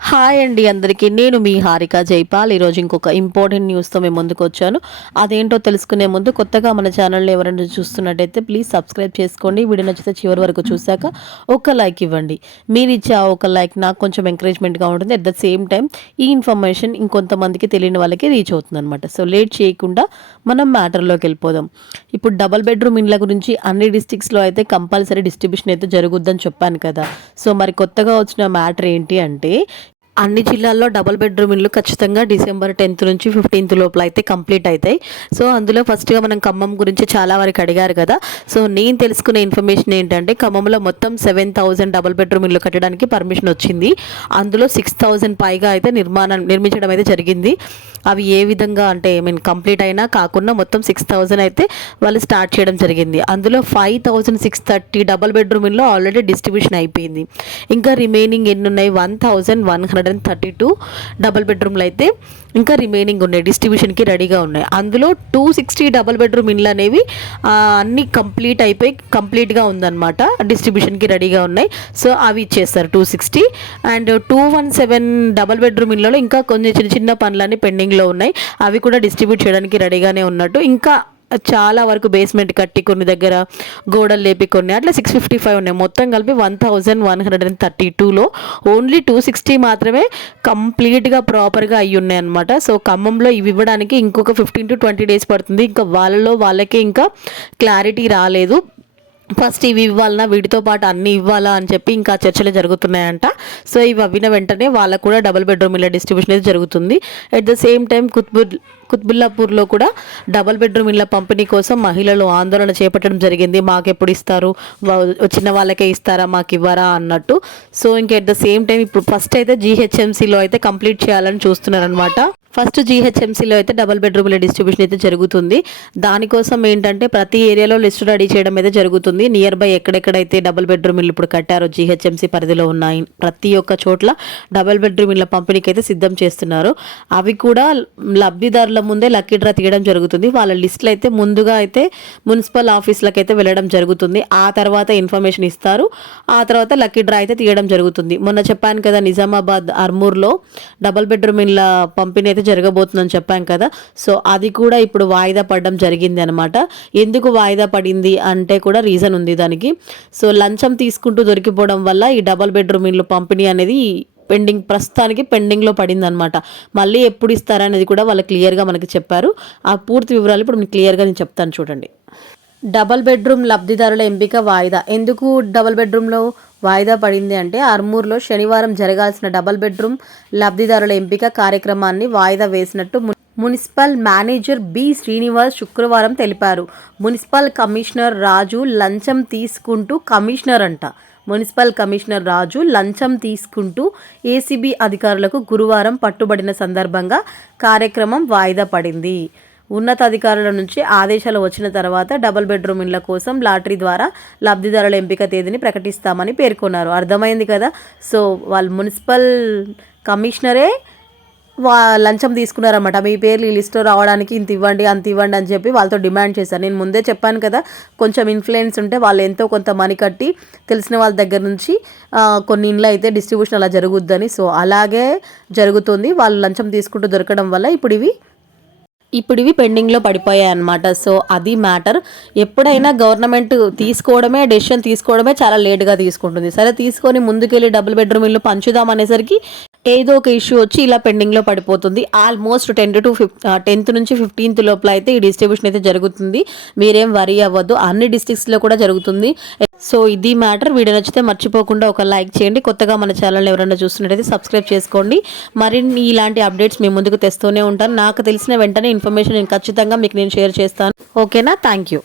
Hi అండి అందరికీ. నేను మీ హారిక జైపాల్. ఈరోజు ఇంకొక ఇంపార్టెంట్ న్యూస్తో మేము ముందుకు వచ్చాను. అదేంటో తెలుసుకునే ముందు కొత్తగా మన ఛానల్ని ఎవరైనా చూస్తున్నట్టయితే ప్లీజ్ సబ్స్క్రైబ్ చేసుకోండి. వీడియో నచ్చితే చివరి వరకు చూశాక ఒక లైక్ ఇవ్వండి. మీరు ఇచ్చే ఆ ఒక లైక్ నాకు కొంచెం ఎంకరేజ్మెంట్గా ఉంటుంది. అట్ ద సేమ్ టైం ఈ ఇన్ఫర్మేషన్ ఇంకొంతమందికి తెలియని వాళ్ళకి రీచ్ అవుతుంది అనమాట సో లేట్ చేయకుండా మనం మ్యాటర్లోకి వెళ్ళిపోదాం. ఇప్పుడు డబల్ బెడ్రూమ్ ఇండ్ల గురించి అన్ని డిస్టిక్స్లో అయితే కంపల్సరీ డిస్ట్రిబ్యూషన్ అయితే జరుగుద్దని చెప్పాను కదా. సో మరి కొత్తగా వచ్చిన మ్యాటర్ ఏంటి అంటే అన్ని జిల్లాల్లో డబుల్ బెడ్రూమ్ ఇల్లు ఖచ్చితంగా డిసెంబర్ టెన్త్ నుంచి ఫిఫ్టీన్త్ లోపల అయితే కంప్లీట్ అవుతాయి. సో అందులో ఫస్ట్గా మనం ఖమ్మం గురించి చాలా వరకు అడిగారు కదా. సో నేను తెలుసుకునే ఇన్ఫర్మేషన్ ఏంటంటే ఖమ్మంలో మొత్తం సెవెన్ థౌసండ్ డబుల్ బెడ్రూమ్ ఇల్లు కట్టడానికి పర్మిషన్ వచ్చింది. అందులో సిక్స్ థౌజండ్ పైగా అయితే నిర్మాణం నిర్మించడం అయితే జరిగింది. అవి ఏ విధంగా అంటే ఐ మీన్ కంప్లీట్ అయినా కాకుండా మొత్తం సిక్స్ థౌసండ్ అయితే వాళ్ళు స్టార్ట్ చేయడం జరిగింది. అందులో five thousand six thirty double bedroom ఇల్లు ఆల్రెడీ డిస్ట్రిబ్యూషన్ అయిపోయింది. ఇంకా రిమైనింగ్ ఎన్ని ఉన్నాయి? One thousand one hundred and thirty two double బెడ్రూమ్లు అయితే ఇంకా రిమైనింగ్ ఉన్నాయి డిస్ట్రిబ్యూషన్కి రెడీగా ఉన్నాయి. అందులో టూ సిక్స్టీ డబల్ బెడ్రూమ్ ఇండ్లు అనేవి అన్నీ కంప్లీట్ అయిపోయి కంప్లీట్గా ఉందన్నమాట. డిస్ట్రిబ్యూషన్కి రెడీగా ఉన్నాయి. సో అవి ఇచ్చేస్తారు two sixty and two one seven double bedroom ఇళ్ళలో ఇంకా కొన్ని చిన్న చిన్న పనులన్నీ పెండింగ్లో ఉన్నాయి. అవి కూడా డిస్ట్రిబ్యూట్ చేయడానికి రెడీగానే ఉన్నట్టు. ఇంకా చాలా వరకు బేస్మెంట్ కట్టి కొన్ని దగ్గర గోడలు లేపి కొన్ని అట్లా సిక్స్ ఫిఫ్టీ ఫైవ్ ఉన్నాయి. మొత్తం కలిపి one thousand one hundred and thirty టూలో ఓన్లీ టూ సిక్స్టీ మాత్రమే కంప్లీట్గా ప్రాపర్గా అయి ఉన్నాయి అనమాట సో ఖమ్మంలో ఇవి ఇవ్వడానికి ఇంకొక ఫిఫ్టీన్ టు ట్వంటీ డేస్ పడుతుంది. ఇంకా వాళ్ళలో వాళ్ళకే ఇంకా క్లారిటీ రాలేదు. ఫస్ట్ ఇవి ఇవ్వాలన్నా వీటితో పాటు అన్ని ఇవ్వాలా అని చెప్పి ఇంకా చర్చలు జరుగుతున్నాయంట. సో ఇవి అవ్విన వెంటనే వాళ్ళకు కూడా డబుల్ బెడ్రూమ్ ఇళ్ళ డిస్ట్రిబ్యూషన్ అయితే జరుగుతుంది. At the same time Qutbul కుత్బుల్లాపూర్లో కూడా డబల్ బెడ్రూమ్ ఇళ్ళ పంపిణీ కోసం మహిళలు ఆందోళన చేపట్టడం జరిగింది. మాకు ఎప్పుడు ఇస్తారు? వా- వచ్చిన వాళ్ళకే ఇస్తారా? మాకు ఇవ్వరా? అన్నట్టు. సో ఇంకా అట్ ద సేమ్ టైం ఇప్పుడు ఫస్ట్ అయితే జీహెచ్ఎంసీలో అయితే కంప్లీట్ చేయాలని చూస్తున్నారనమాట ఫస్ట్ జీహెచ్ఎంసీలో అయితే డబల్ బెడ్రూమ్ల డిస్ట్రిబ్యూషన్ అయితే జరుగుతుంది. దానికోసం ఏంటంటే ప్రతి ఏరియాలో లిస్ట్ రెడీ చేయడం అయితే జరుగుతుంది. నియర్ బై ఎక్కడెక్కడైతే డబల్ బెడ్రూమ్ ఇల్లు ఇప్పుడు కట్టారో జీహెచ్ఎంసీ పరిధిలో ఉన్నాయి ప్రతి ఒక్క చోట్ల డబల్ బెడ్రూమ్ ఇళ్ళ పంపిణీకి అయితే సిద్ధం చేస్తున్నారు. అవి కూడా లబ్ధిదారుల ముందే లక్కీ డ్రా తీయడం జరుగుతుంది. వాళ్ళ లిస్టులు అయితే ముందుగా అయితే మున్సిపల్ ఆఫీసులకు అయితే వెళ్ళడం జరుగుతుంది. ఆ తర్వాత ఇన్ఫర్మేషన్ ఇస్తారు. ఆ తర్వాత లక్కీ డ్రా అయితే తీయడం జరుగుతుంది. మొన్న చెప్పాను కదా నిజామాబాద్ అర్మూర్లో డబల్ బెడ్రూమ్ ఇళ్ళ పంపిణీ అయితే జరగబోతుందని చెప్పాం కదా. సో అది కూడా ఇప్పుడు వాయిదా పడడం జరిగింది అనమాట ఎందుకు వాయిదా పడింది అంటే కూడా రీజన్ ఉంది దానికి. సో లంచం తీసుకుంటూ దొరికిపోవడం వల్ల ఈ డబల్ బెడ్రూమ్ ఇల్లు పంపిణీ అనేది పెండింగ్ ప్రస్తుతానికి పెండింగ్లో పడింది అనమాట మళ్ళీ ఎప్పుడు ఇస్తారనేది కూడా వాళ్ళు క్లియర్గా మనకి చెప్పారు. ఆ పూర్తి వివరాలు ఇప్పుడు మీకు క్లియర్గా నేను చెప్తాను చూడండి. డబల్ బెడ్రూమ్ లబ్ధిదారుల ఎంపిక వాయిదా. ఎందుకు డబల్ బెడ్రూమ్లో వాయిదా పడింది అంటే అర్మూర్లో శనివారం జరగాల్సిన డబల్ బెడ్రూమ్ లబ్ధిదారుల ఎంపిక కార్యక్రమాన్ని వాయిదా వేసినట్టు మున్సిపల్ మేనేజర్ బి శ్రీనివాస్ శుక్రవారం తెలిపారు. మున్సిపల్ కమిషనర్ రాజు లంచం తీసుకుంటూ కమిషనర్ అంట. మున్సిపల్ కమిషనర్ రాజు లంచం తీసుకుంటూ ఏసీబీ అధికారులకు గురువారం పట్టుబడిన సందర్భంగా కార్యక్రమం వాయిదా పడింది. ఉన్నతాధికారుల నుంచి ఆదేశాలు వచ్చిన తర్వాత డబుల్ బెడ్రూమ్ ఇళ్ళ కోసం లాటరీ ద్వారా లబ్ధిదారుల ఎంపిక తేదీని ప్రకటిస్తామని పేర్కొన్నారు. అర్థమైంది కదా? సో వాళ్ళు మున్సిపల్ కమిషనరే వా లంచం తీసుకున్నారన్నమాట. మీ పేర్లు ఈ లిస్ట్లో రావడానికి ఇంత ఇవ్వండి అంత ఇవ్వండి అని చెప్పి వాళ్ళతో డిమాండ్ చేశారు. నేను ముందే చెప్పాను కదా కొంచెం ఇన్ఫ్లుయెన్స్ ఉంటే వాళ్ళు ఎంతో కొంత మనీ కట్టి తెలిసిన వాళ్ళ దగ్గర నుంచి కొన్ని ఇండ్లు అయితే డిస్ట్రిబ్యూషన్ అలా జరుగుద్దని. సో అలాగే జరుగుతుంది. వాళ్ళు లంచం తీసుకుంటూ దొరకడం వల్ల ఇప్పుడు ఇవి ఇప్పుడు ఇవి పెండింగ్లో పడిపోయాయి అన్నమాట సో అది మ్యాటర్. ఎప్పుడైనా గవర్నమెంట్ తీసుకోవడమే డెసిషన్ తీసుకోవడమే చాలా లేట్గా తీసుకుంటుంది. సరే తీసుకొని ముందుకెళ్ళి డబుల్ బెడ్రూమ్ ఇల్లు పంచుదాం అనేసరికి ఏదో ఒక ఇష్యూ వచ్చి ఇలా పెండింగ్లో పడిపోతుంది. Almost ten to fif tenth నుంచి ఫిఫ్టీన్త్ లోపల అయితే ఈ డిస్ట్రిబ్యూషన్ అయితే జరుగుతుంది. మీరేం వరీ అవ్వద్దు. అన్ని డిస్ట్రిక్ట్స్లో కూడా జరుగుతుంది. సో ఇది మ్యాటర్. వీడియో నచ్చితే మర్చిపోకుండా ఒక లైక్ చేయండి. కొత్తగా మన ఛానల్ ఎవరైనా చూస్తున్నట్టయితే సబ్స్క్రైబ్ చేసుకోండి. మరిన్ని ఇలాంటి అప్డేట్స్ మీ ముందుకు తెస్తూనే ఉంటాను. నాకు తెలిసిన వెంటనే ఇన్ఫర్మేషన్ నేను ఖచ్చితంగా మీకు నేను షేర్ చేస్తాను. ఓకేనా? Thank you.